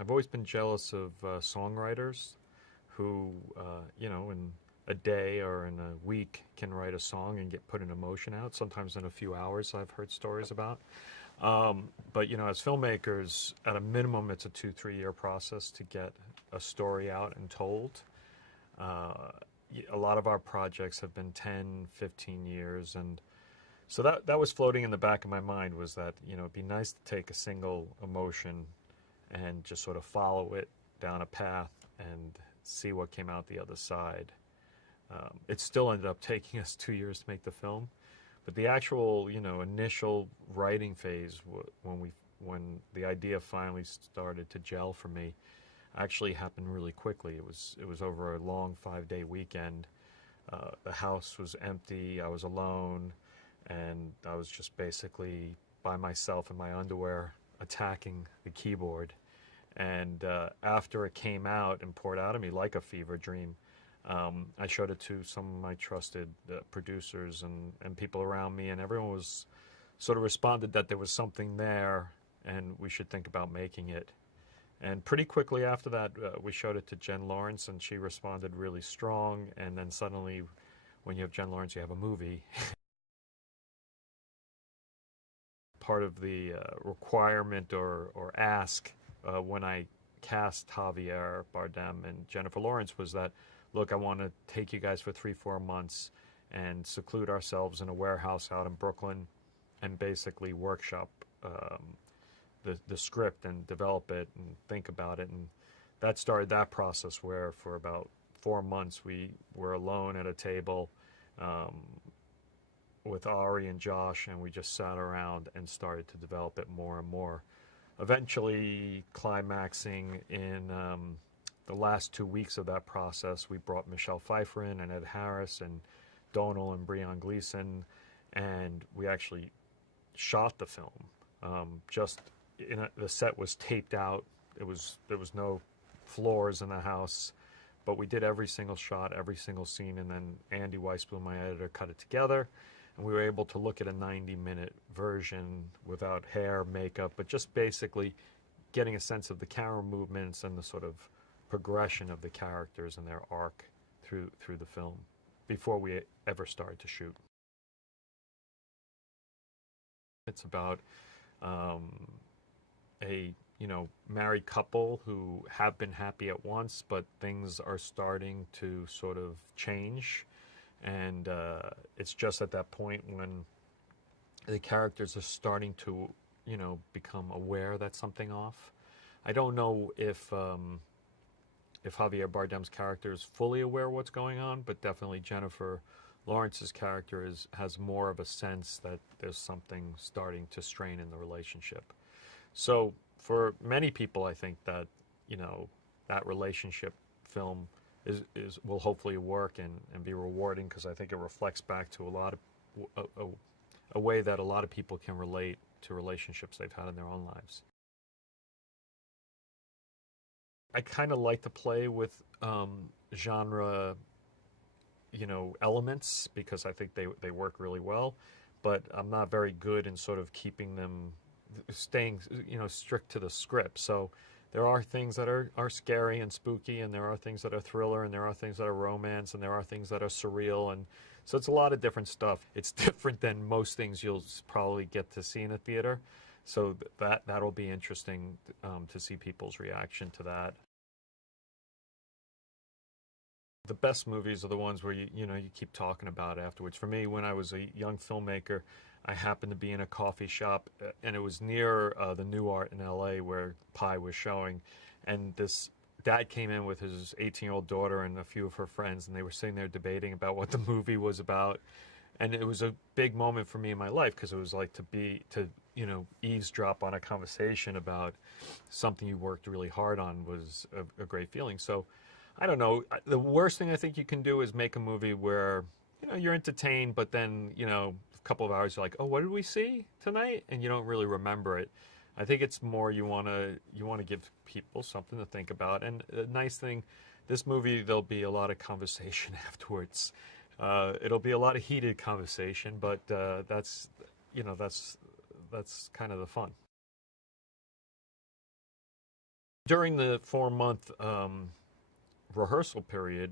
I've always been jealous of songwriters who, in a day or in a week can write a song and get put an emotion out. Sometimes in a few hours, I've heard stories about. But as filmmakers, at a minimum, it's a 2-3 year process to get a story out and told. Uh, a lot of our projects have been 10, 15 years, and so that was floating in the back of my mind was that it'd be nice to take a single emotion and just sort of follow it down a path and see what came out the other side. It still ended up taking us 2 years to make the film, but the actual, initial writing phase, when the idea finally started to gel for me, actually happened really quickly. It was over a long 5-day weekend. The house was empty. I was alone, and I was just basically by myself in my underwear attacking the keyboard. And after it came out and poured out of me like a fever dream, I showed it to some of my trusted producers and people around me, and everyone was sort of responded that there was something there and we should think about making it. And pretty quickly after that, we showed it to Jen Lawrence, and she responded really strong. And then suddenly, when you have Jen Lawrence, you have a movie. Part of the requirement or ask when I cast Javier Bardem and Jennifer Lawrence was that, look, I want to take you guys for 3-4 months and seclude ourselves in a warehouse out in Brooklyn and basically workshop the script and develop it and think about it. And that started that process where for about 4 months we were alone at a table with Ari and Josh, and we just sat around and started to develop it more and more. Eventually climaxing in the last 2 weeks of that process, we brought Michelle Pfeiffer in and Ed Harris and Donal and Breon Gleeson, and we actually shot the film. The set was taped out. There was no floors in the house, but we did every single shot, every single scene, and then Andy Weissblum, my editor, cut it together, and we were able to look at a 90-minute version without hair, makeup, but just basically getting a sense of the camera movements and the sort of progression of the characters and their arc through the film before we ever started to shoot. It's about a married couple who have been happy at once, but things are starting to sort of change, and it's just at that point when the characters are starting to become aware that something off. I don't know if Javier Bardem's character is fully aware of what's going on, but definitely Jennifer Lawrence's character has more of a sense that there's something starting to strain in the relationship. So for many people, I think that that relationship film will hopefully work and be rewarding, because I think it reflects back to a way that a lot of people can relate to relationships they've had in their own lives. I kind of like to play with genre elements, because I think they work really well, but I'm not very good in sort of keeping them staying strict to the script. So there are things that are scary and spooky, and there are things that are thriller, and there are things that are romance, and there are things that are surreal, and so it's a lot of different stuff. It's different than most things you'll probably get to see in a theater, so that'll be interesting to see people's reaction to that. The best movies are the ones where you keep talking about afterwards. For me, when I was a young filmmaker, I happened to be in a coffee shop, and it was near the New Art in LA where Pi was showing, and this dad came in with his 18-year-old daughter and a few of her friends, and they were sitting there debating about what the movie was about. And it was a big moment for me in my life, because it was like to eavesdrop on a conversation about something you worked really hard on was a great feeling. So I don't know. The worst thing I think you can do is make a movie where you're entertained, but then a couple of hours you're like, oh, what did we see tonight? And you don't really remember it. I think it's more you want to give people something to think about. And the nice thing, this movie, there'll be a lot of conversation afterwards. It'll be a lot of heated conversation, but that's kind of the fun. during the 4 month rehearsal period,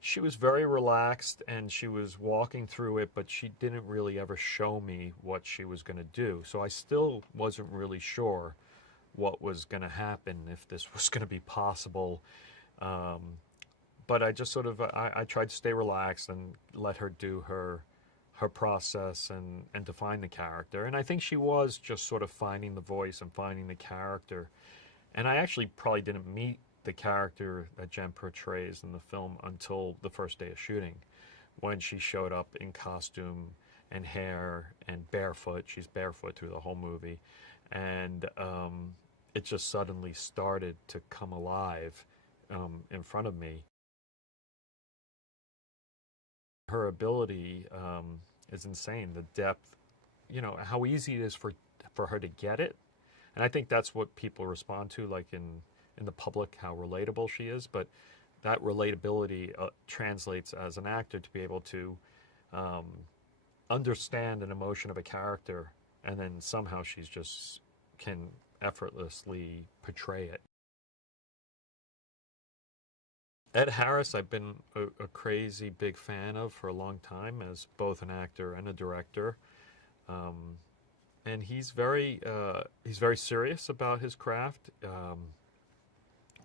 she was very relaxed and she was walking through it, but she didn't really ever show me what she was going to do. So I still wasn't really sure what was going to happen, if this was going to be possible. Um, but I just sort of I tried to stay relaxed and let her do her process and define the character. And I think she was just sort of finding the voice and finding the character. And I actually probably didn't meet the character that Jen portrays in the film until the first day of shooting, when she showed up in costume and hair and barefoot. She's barefoot through the whole movie. And it just suddenly started to come alive in front of me. Her ability is insane. The depth, how easy it is for her to get it. And I think that's what people respond to, like in the public, how relatable she is. But that relatability translates as an actor to be able to um, understand an emotion of a character, and then somehow she's just can effortlessly portray it. Ed Harris, I've been a crazy big fan of for a long time as both an actor and a director. Um, and he's very serious about his craft.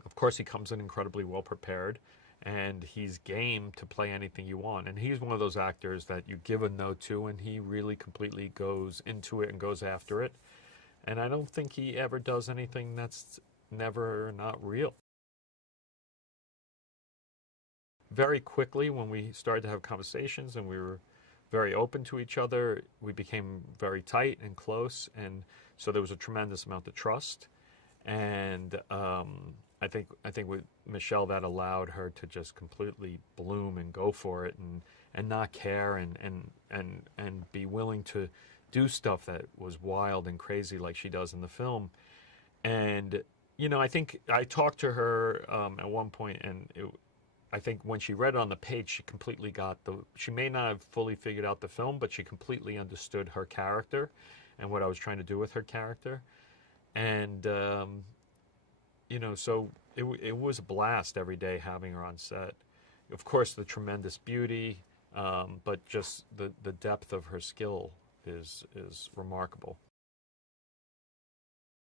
Of course, he comes in incredibly well prepared, and he's game to play anything you want. And he's one of those actors that you give a note to, and he really completely goes into it and goes after it. And I don't think he ever does anything that's never not real. Very quickly, when we started to have conversations and we were very open to each other, we became very tight and close, and so there was a tremendous amount of trust. And I think with Michelle, that allowed her to just completely bloom and go for it, and not care, and be willing to do stuff that was wild and crazy like she does in the film. And I think I talked to her at one point, and I think when she read it on the page, she completely got she may not have fully figured out the film, but she completely understood her character and what I was trying to do with her character. And, so it was a blast every day having her on set. Of course, the tremendous beauty, but just the depth of her skill is remarkable.